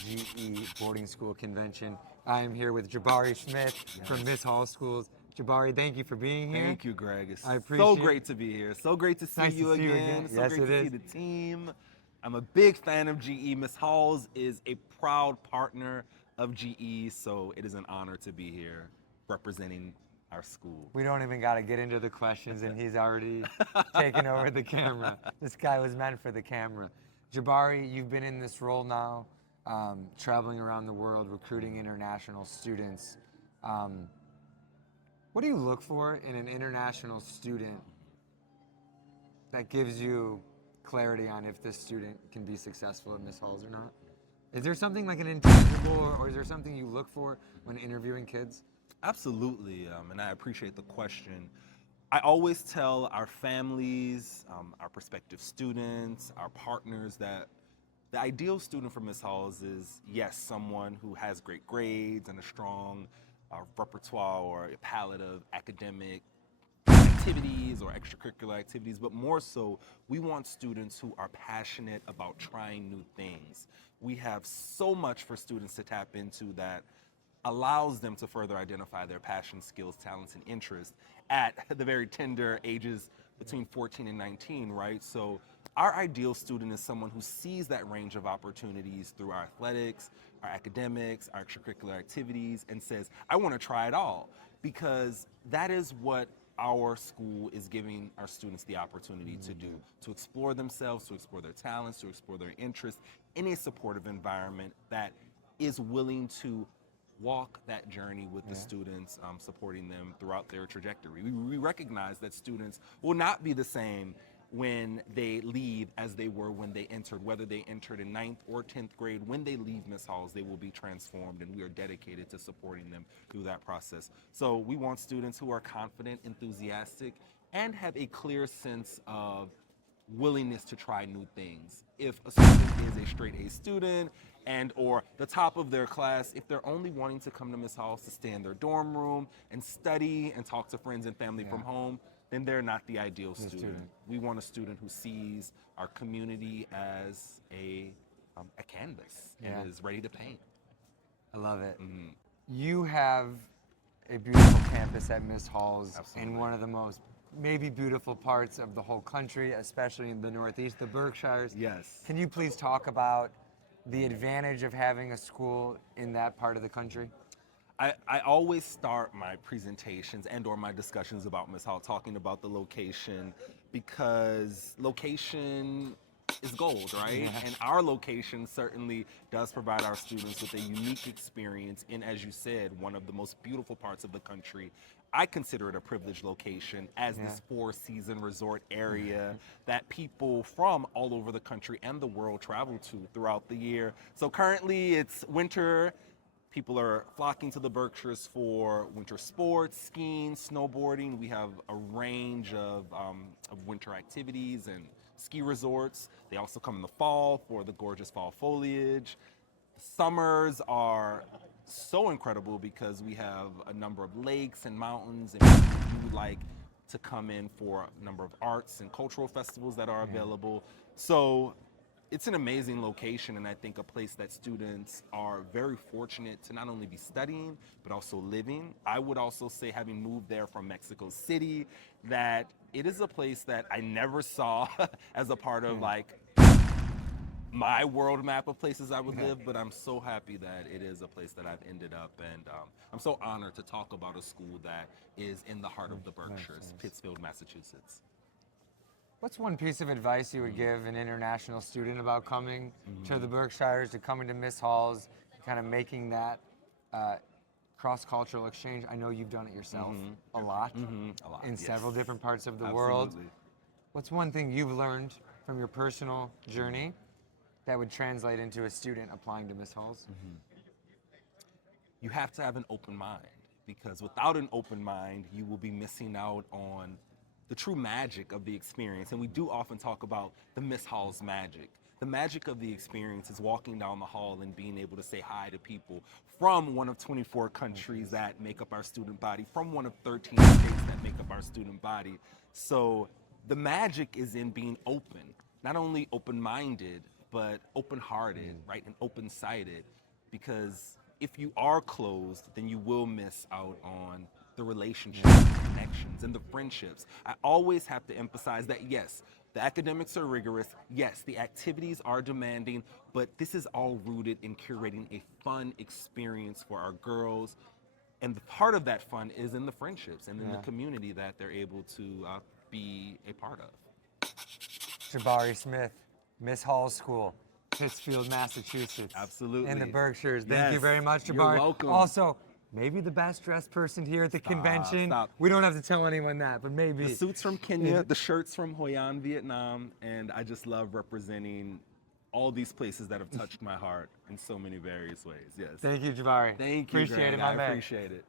GE Boarding School Convention. I am here with Jabari Smith from Miss Hall Schools. Jabari, thank you for being here. Thank you, Greg. It's I appreciate so great to be here. So great to see Nice to you see you again. again. So Yes, great it to see is. the team. I'm a big fan of GE. Miss Halls is a proud partner of GE, so it is an honor to be here representing our school. We don't even got to get into the questions, and he's already taken over the camera. This guy was meant for the camera. Jabari, you've been in this role now, traveling around the world, recruiting international students. What do you look for in an international student that gives you clarity on if this student can be successful at Miss Halls or not? Is there something like an intangible, or is there something you look for when interviewing kids? Absolutely, and I appreciate the question. I always tell our families, our prospective students, our partners that the ideal student for Miss Halls is, yes, someone who has great grades and a strong repertoire or a palette of academic activities or extracurricular activities, but more so, we want students who are passionate about trying new things. We have so much for students to tap into that allows them to further identify their passion, skills, talents, and interests at the very tender ages between 14 and 19, right? So our ideal student is someone who sees that range of opportunities through our athletics, our academics, our extracurricular activities, and says, I want to try it all, because that is what our school is giving our students the opportunity to do, to explore themselves, to explore their talents, to explore their interests in a supportive environment that is willing to walk that journey with the students, supporting them throughout their trajectory. We recognize that students will not be the same when they leave as they were when they entered, whether they entered in 9th or 10th grade. When they leave Miss Halls, they will be transformed, and we are dedicated to supporting them through that process. So we want students who are confident, enthusiastic, and have a clear sense of willingness to try new things. If a student is a straight A student and or the top of their class, if they're only wanting to come to Miss Halls to stay in their dorm room and study and talk to friends and family from home, then they're not the ideal student. We want a student who sees our community as a canvas and is ready to paint. I love it. You have a beautiful campus at Miss Halls in one of the most maybe beautiful parts of the whole country, especially in the Northeast, the Berkshires. Yes. Can you please talk about the advantage of having a school in that part of the country? I always start my presentations and or my discussions about Miss Hall talking about the location, because location is gold, right? And our location certainly does provide our students with a unique experience in, as you said, one of the most beautiful parts of the country. I consider it a privileged location as this four-season resort area that people from all over the country and the world travel to throughout the year. So currently it's winter. People are flocking to the Berkshires for winter sports, skiing, snowboarding. We have a range of winter activities and ski resorts. They also come in the fall for the gorgeous fall foliage. Summers are so incredible because we have a number of lakes and mountains, and people do like to come in for a number of arts and cultural festivals that are available. So it's an amazing location, and I think a place that students are very fortunate to not only be studying, but also living. I would also say, having moved there from Mexico City, that it is a place that I never saw as a part of like my world map of places I would live, but I'm so happy that it is a place that I've ended up, and I'm so honored to talk about a school that is in the heart of the Berkshires, Pittsfield, Massachusetts. What's one piece of advice you would give an international student about coming to the Berkshires, to coming to Miss Halls, kind of making that cross-cultural exchange? I know you've done it yourself a lot in several different parts of the world. What's one thing you've learned from your personal journey that would translate into a student applying to Miss Halls? You have to have an open mind, because without an open mind, you will be missing out on the true magic of the experience. And we do often talk about the Miss Halls magic. The magic of the experience is walking down the hall and being able to say hi to people from one of 24 countries that make up our student body, from one of 13 states that make up our student body. So the magic is in being open, not only open-minded, but open-hearted, right, and open-sided, because if you are closed, then you will miss out on the relationships, the connections, and the friendships. I always have to emphasize that, yes, the academics are rigorous, yes, the activities are demanding, but this is all rooted in curating a fun experience for our girls. And the part of that fun is in the friendships and in the community that they're able to be a part of. Jabari Smith, Miss Hall School, Pittsfield, Massachusetts. Absolutely. In the Berkshires. Thank you Yes, very much, Jabari. you're welcome. Also, maybe the best dressed person here at the convention. Stop. We don't have to tell anyone that, but maybe. The suits from Kenya, the shirts from Hoi An, Vietnam, and I just love representing all these places that have touched my heart in so many various ways. Yes. Thank you, Jabari. Thank you, Appreciate it, Greg. my I man. appreciate it.